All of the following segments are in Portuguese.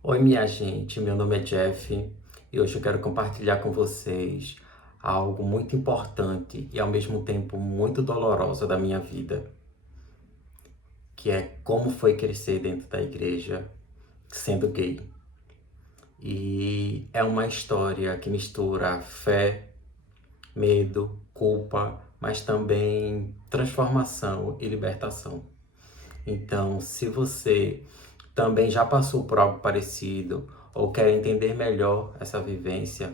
Oi, minha gente, meu nome é Jeff e hoje eu quero compartilhar com vocês algo muito importante e ao mesmo tempo muito doloroso da minha vida, que é como foi crescer dentro da igreja sendo gay. E é uma história que mistura fé, medo, culpa, mas também transformação e libertação. Então, se você também já passou por algo parecido ou quer entender melhor essa vivência,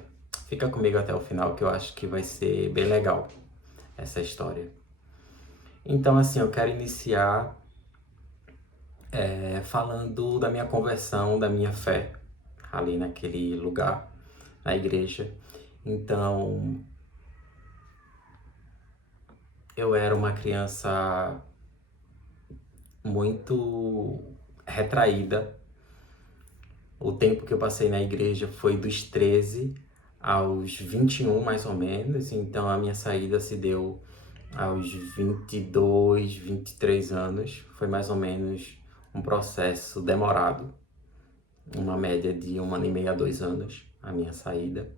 fica comigo até o final que eu acho que vai ser bem legal essa história. Então, assim, eu quero iniciar falando da minha conversão, da minha fé, ali naquele lugar, na igreja. Então, eu era uma criança muito retraída. O tempo que eu passei na igreja foi dos 13 aos 21, mais ou menos. Então a minha saída se deu aos 22, 23 anos. Foi mais ou menos um processo demorado, uma média de 1 ano e meio a 2 anos, a minha saída.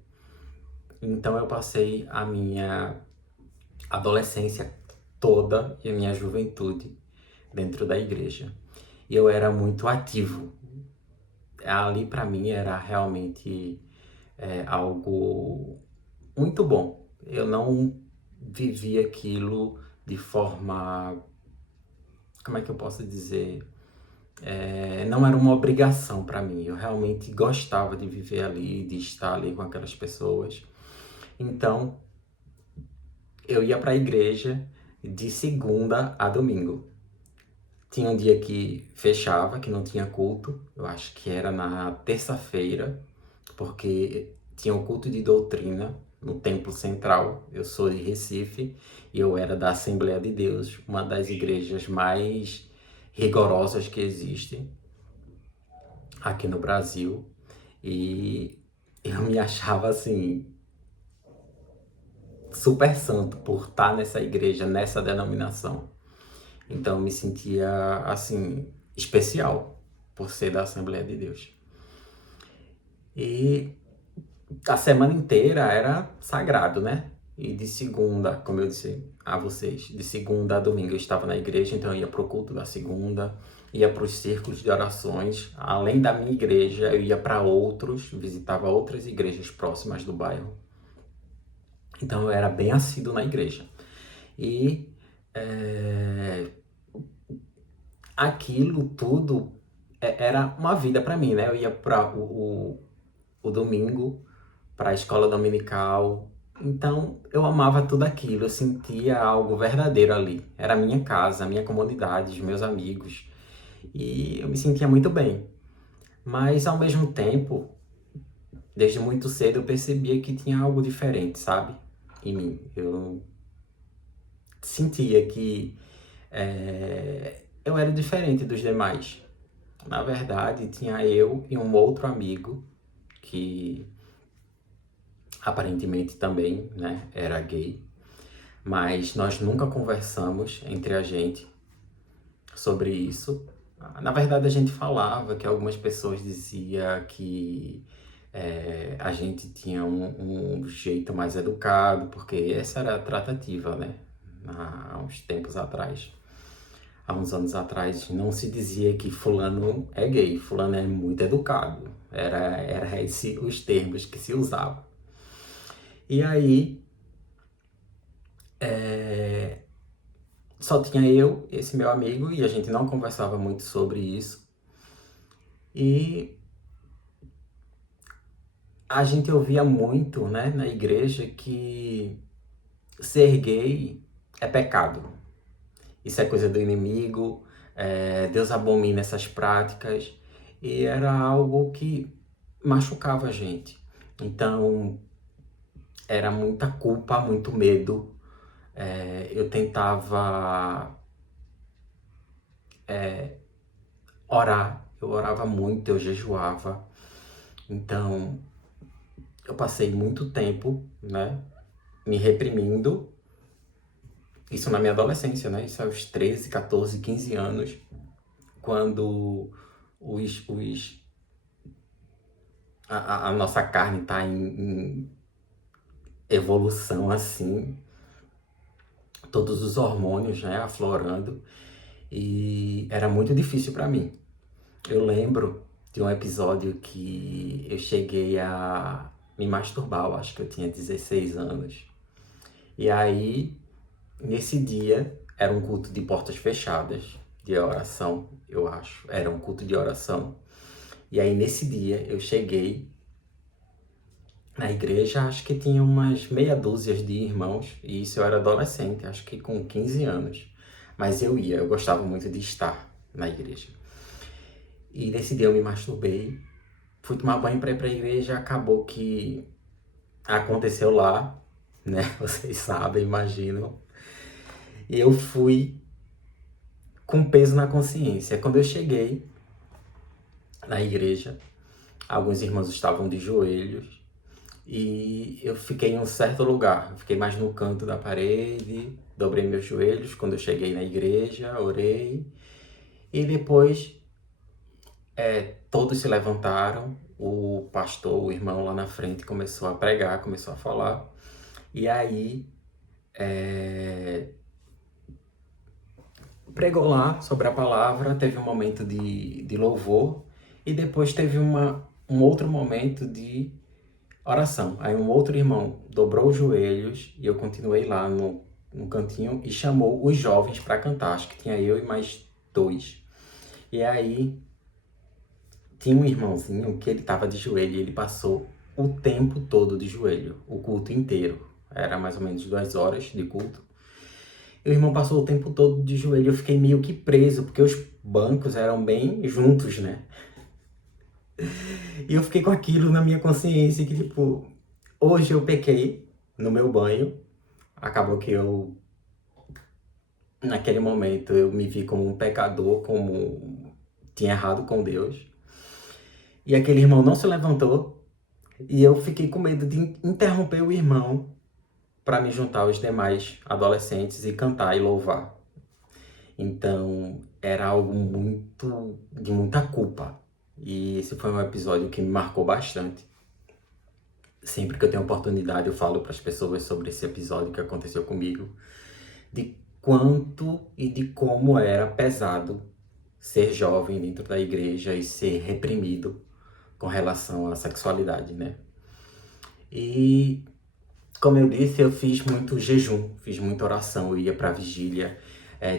Então eu passei a minha adolescência toda e a minha juventude dentro da igreja. E eu era muito ativo. Ali para mim era realmente algo muito bom. Eu não vivi aquilo de forma, como é que eu posso dizer? Não era uma obrigação para mim. Eu realmente gostava de viver ali, de estar ali com aquelas pessoas. Então, eu ia para a igreja de segunda a domingo. Tinha um dia que fechava, que não tinha culto. Eu acho que era na terça-feira, porque tinha um culto de doutrina no Templo Central. Eu sou de Recife e eu era da Assembleia de Deus, uma das igrejas mais rigorosas que existem aqui no Brasil. E eu me achava assim, super santo por estar nessa igreja, nessa denominação. Então eu me sentia assim, especial por ser da Assembleia de Deus. E a semana inteira era sagrado, né? E de segunda, como eu disse a vocês, de segunda a domingo eu estava na igreja, então eu ia pro culto da segunda, ia para os círculos de orações. Além da minha igreja, eu ia para outros, visitava outras igrejas próximas do bairro. Então eu era bem assíduo na igreja. E aquilo tudo era uma vida para mim, né? Eu ia para o domingo, para a escola dominical. Então eu amava tudo aquilo, eu sentia algo verdadeiro ali. Era a minha casa, a minha comunidade, os meus amigos. E eu me sentia muito bem. Mas ao mesmo tempo, desde muito cedo eu percebia que tinha algo diferente, sabe? Em mim. Eu sentia que eu era diferente dos demais. Na verdade, tinha eu e um outro amigo que aparentemente também, né, era gay, mas nós nunca conversamos entre a gente sobre isso. Na verdade, a gente falava que algumas pessoas diziam que a gente tinha um jeito mais educado, porque essa era a tratativa, né? Há uns tempos atrás. Há uns anos atrás não se dizia que fulano é gay, fulano é muito educado. Era esse os termos que se usavam. E aí, só tinha eu, esse meu amigo, e a gente não conversava muito sobre isso. E a gente ouvia muito, né, na igreja que ser gay é pecado. Isso é coisa do inimigo, Deus abomina essas práticas. E era algo que machucava a gente. Então, era muita culpa, muito medo. Eu tentava orar, eu orava muito, eu jejuava. Então, eu passei muito tempo, né, me reprimindo. Isso na minha adolescência, né? Isso aos 13, 14, 15 anos, quando os a nossa carne está em evolução assim, todos os hormônios, né, aflorando, e era muito difícil para mim. Eu lembro de um episódio que eu cheguei a me masturbar, eu acho que eu tinha 16 anos. E aí, nesse dia, era um culto de portas fechadas, de oração, eu acho. Era um culto de oração. E aí, nesse dia, eu cheguei na igreja, acho que tinha umas meia dúzia de irmãos, e isso eu era adolescente, acho que com 15 anos. Mas eu gostava muito de estar na igreja. E nesse dia eu me masturbei, fui tomar banho para ir para a igreja, acabou que aconteceu lá, né? Vocês sabem, imaginam. E eu fui com peso na consciência. Quando eu cheguei na igreja, alguns irmãos estavam de joelhos e eu fiquei em um certo lugar. Eu fiquei mais no canto da parede, dobrei meus joelhos quando eu cheguei na igreja, orei e depois todos se levantaram. O pastor, o irmão lá na frente começou a pregar, começou a falar. E aí pregou lá sobre a palavra, teve um momento de louvor e depois teve um outro momento de oração. Aí um outro irmão dobrou os joelhos e eu continuei lá no cantinho e chamou os jovens para cantar. Acho que tinha eu e mais dois. E aí tinha um irmãozinho que ele estava de joelho e ele passou o tempo todo de joelho, o culto inteiro. Era mais ou menos 2 horas de culto. E o irmão passou o tempo todo de joelho. Eu fiquei meio que preso, porque os bancos eram bem juntos, né? E eu fiquei com aquilo na minha consciência, que tipo, hoje eu pequei no meu banho. Acabou que naquele momento, eu me vi como um pecador, como tinha errado com Deus. E aquele irmão não se levantou. E eu fiquei com medo de interromper o irmão para me juntar aos demais adolescentes e cantar e louvar. Então, era algo de muita culpa. E esse foi um episódio que me marcou bastante. Sempre que eu tenho oportunidade, eu falo para as pessoas sobre esse episódio que aconteceu comigo, de quanto e de como era pesado ser jovem dentro da igreja e ser reprimido com relação à sexualidade, né? E, como eu disse, eu fiz muito jejum, fiz muita oração, eu ia para vigília.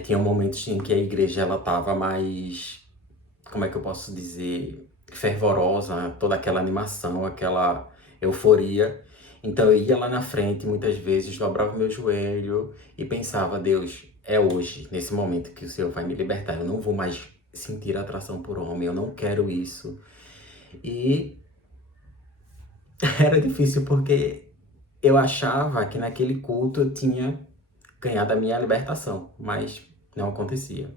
Tinha momentos em que a igreja ela estava mais, como é que eu posso dizer, fervorosa, toda aquela animação, aquela euforia. Então eu ia lá na frente, muitas vezes dobrava meu joelho e pensava: Deus, é hoje, nesse momento que o Senhor vai me libertar. Eu não vou mais sentir atração por homem, eu não quero isso. E era difícil porque eu achava que naquele culto eu tinha ganhado a minha libertação, mas não acontecia.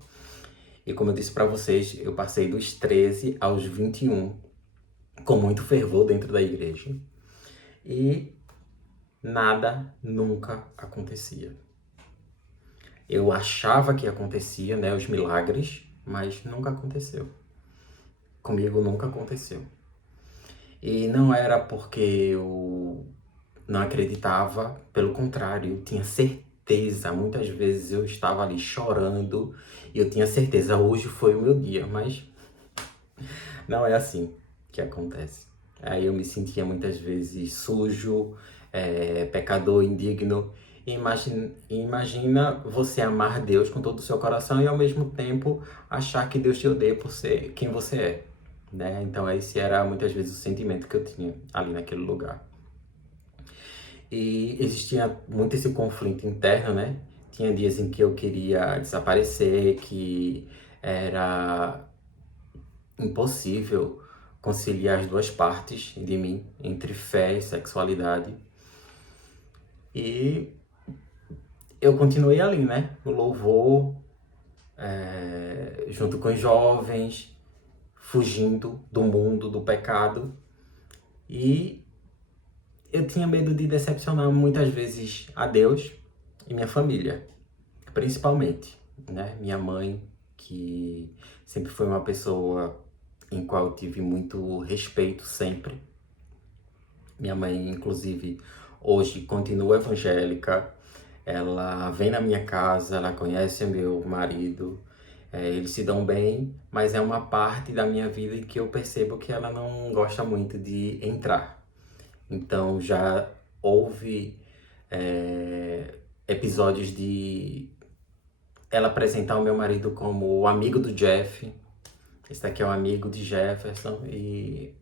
E como eu disse para vocês, eu passei dos 13 aos 21 com muito fervor dentro da igreja. E nada nunca acontecia. Eu achava que acontecia, né, os milagres, mas nunca aconteceu. Comigo nunca aconteceu. E não era porque eu não acreditava, pelo contrário, eu tinha certeza. Muitas vezes eu estava ali chorando e eu tinha certeza, hoje foi o meu dia, mas não é assim que acontece. Aí eu me sentia muitas vezes sujo, pecador, indigno. E imagina você amar Deus com todo o seu coração e ao mesmo tempo achar que Deus te odeia por ser quem você é, né? Então esse era muitas vezes o sentimento que eu tinha ali naquele lugar. E existia muito esse conflito interno, né? Tinha dias em que eu queria desaparecer, que era impossível conciliar as duas partes de mim, entre fé e sexualidade. E eu continuei ali, né? No louvor, junto com os jovens, fugindo do mundo, do pecado. E eu tinha medo de decepcionar muitas vezes a Deus e minha família, principalmente, né? Minha mãe, que sempre foi uma pessoa em qual eu tive muito respeito sempre, Minha mãe, inclusive, hoje continua evangélica. Ela vem na minha casa, ela conhece meu marido. Eles se dão bem, mas é uma parte da minha vida em que eu percebo que ela não gosta muito de entrar. Então já houve episódios de ela apresentar o meu marido como o amigo do Jeff. Esse daqui é um amigo de Jefferson e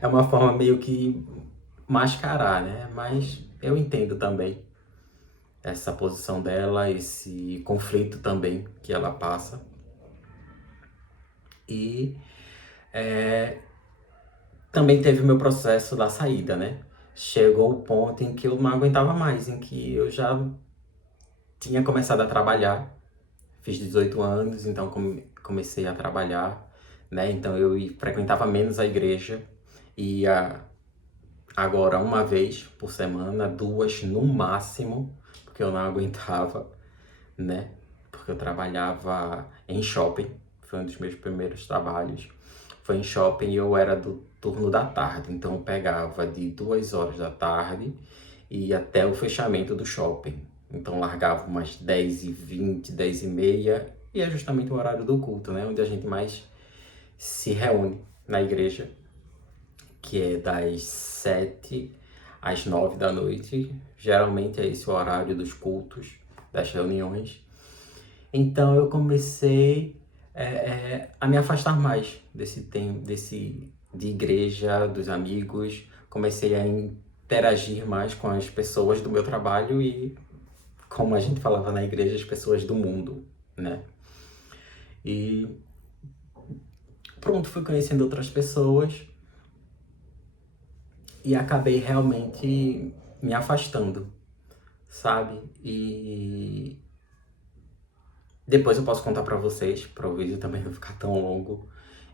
é uma forma meio que mascarar, né? Mas eu entendo também essa posição dela, esse conflito também que ela passa. E também teve o meu processo da saída, né? Chegou o ponto em que eu não aguentava mais, em que eu já tinha começado a trabalhar. Fiz 18 anos, então comecei a trabalhar, né? Então eu frequentava menos a igreja, ia agora uma vez por semana, duas no máximo, porque eu não aguentava, né? Porque eu trabalhava em shopping, foi um dos meus primeiros trabalhos. Foi em shopping e eu era do turno da tarde, então eu pegava de 2 horas da tarde e ia até o fechamento do shopping. Então largava umas 10h20, 10h30, e é justamente o horário do culto, né? Onde a gente mais se reúne na igreja, que é das 7 às 9 da noite. Geralmente é esse o horário dos cultos, das reuniões. Então eu comecei a me afastar mais desse tempo, de igreja, dos amigos. Comecei a interagir mais com as pessoas do meu trabalho e, como a gente falava na igreja, as pessoas do mundo, né? E pronto, fui conhecendo outras pessoas e acabei realmente me afastando, sabe? E depois eu posso contar pra vocês, para o vídeo também não ficar tão longo,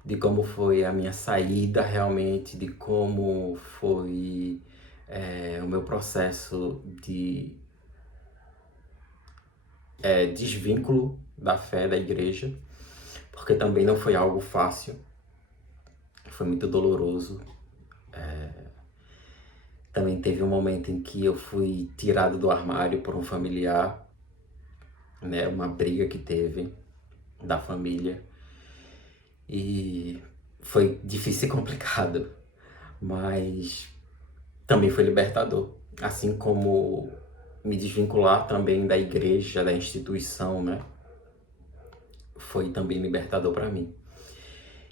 de como foi a minha saída realmente, de como foi o meu processo de desvínculo da fé da igreja, porque também não foi algo fácil, foi muito doloroso. Também teve um momento em que eu fui tirado do armário por um familiar, né, uma briga que teve da família, e foi difícil e complicado, mas também foi libertador. Assim como me desvincular também da igreja, da instituição, né? Foi também libertador para mim.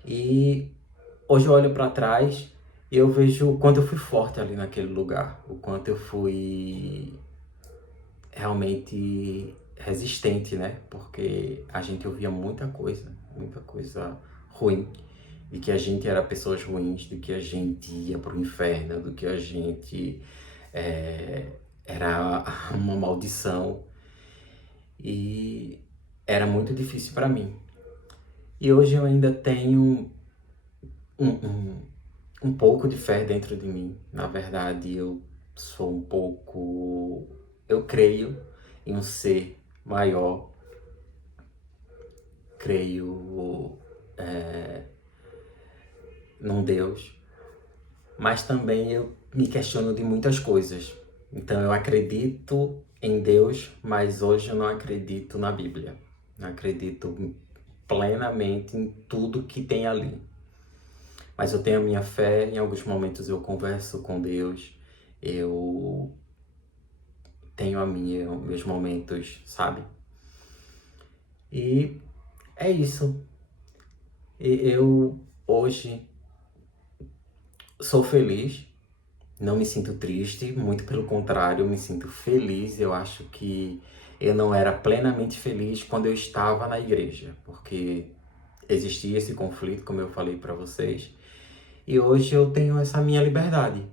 E hoje eu olho para trás e eu vejo o quanto eu fui forte ali naquele lugar, o quanto eu fui realmente resistente, né? Porque a gente ouvia muita coisa ruim, de que a gente era pessoas ruins, de que a gente ia pro inferno, do que a gente era uma maldição, e era muito difícil para mim. E hoje eu ainda tenho um, um, um pouco de fé dentro de mim. Na verdade, eu sou um pouco. Eu creio em um ser maior, creio num Deus, mas também eu me questiono de muitas coisas. Então eu acredito em Deus, mas hoje eu não acredito na Bíblia. Não acredito plenamente em tudo que tem ali. Mas eu tenho a minha fé, em alguns momentos eu converso com Deus, eu tenho meus momentos, sabe? E é isso. Eu hoje sou feliz, não me sinto triste, muito pelo contrário, eu me sinto feliz. Eu acho que eu não era plenamente feliz quando eu estava na igreja, porque existia esse conflito, como eu falei para vocês, e hoje eu tenho essa minha liberdade.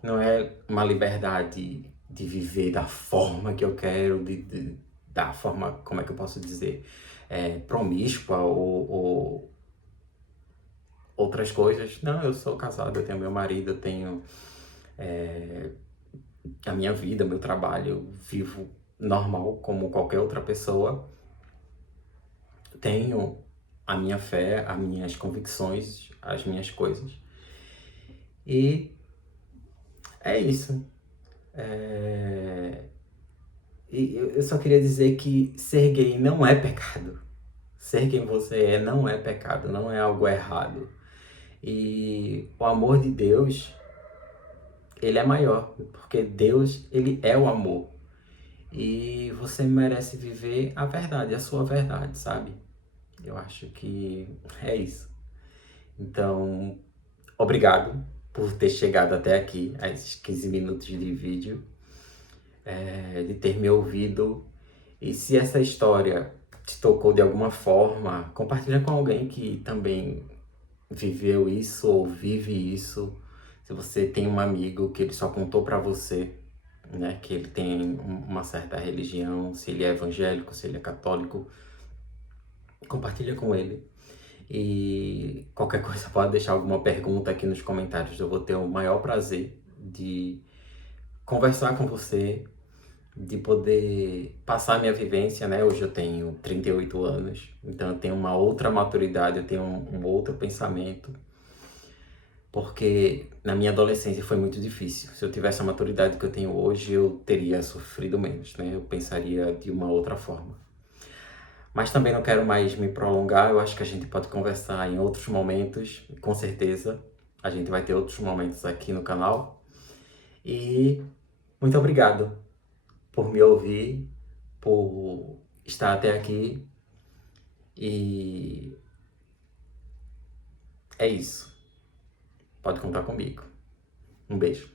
Não é uma liberdade de viver da forma que eu quero, da forma, como é que eu posso dizer, promíscua ou outras coisas. Não, eu sou casado, eu tenho meu marido, eu tenho a minha vida, meu trabalho, eu vivo normal como qualquer outra pessoa. Tenho a minha fé, as minhas convicções, as minhas coisas. E é isso. E eu só queria dizer que ser gay não é pecado. Ser quem você é não é pecado, não é algo errado. E o amor de Deus, ele é maior, porque Deus, ele é o amor. E você merece viver a verdade, a sua verdade, sabe? Eu acho que é isso. Então, obrigado por ter chegado até aqui, a esses 15 minutos de vídeo, de ter me ouvido. E se essa história te tocou de alguma forma, compartilha com alguém que também viveu isso ou vive isso. Se você tem um amigo que ele só contou pra você, né, que ele tem uma certa religião, se ele é evangélico, se ele é católico, compartilha com ele. E qualquer coisa pode deixar alguma pergunta aqui nos comentários. Eu vou ter o maior prazer de conversar com você, de poder passar minha vivência, né? Hoje eu tenho 38 anos, então eu tenho uma outra maturidade, eu tenho um outro pensamento, porque na minha adolescência foi muito difícil. Se eu tivesse a maturidade que eu tenho hoje, eu teria sofrido menos, né? Eu pensaria de uma outra forma. Mas também não quero mais me prolongar, eu acho que a gente pode conversar em outros momentos, com certeza. A gente vai ter outros momentos aqui no canal. E muito obrigado por me ouvir, por estar até aqui. E é isso. Pode contar comigo. Um beijo.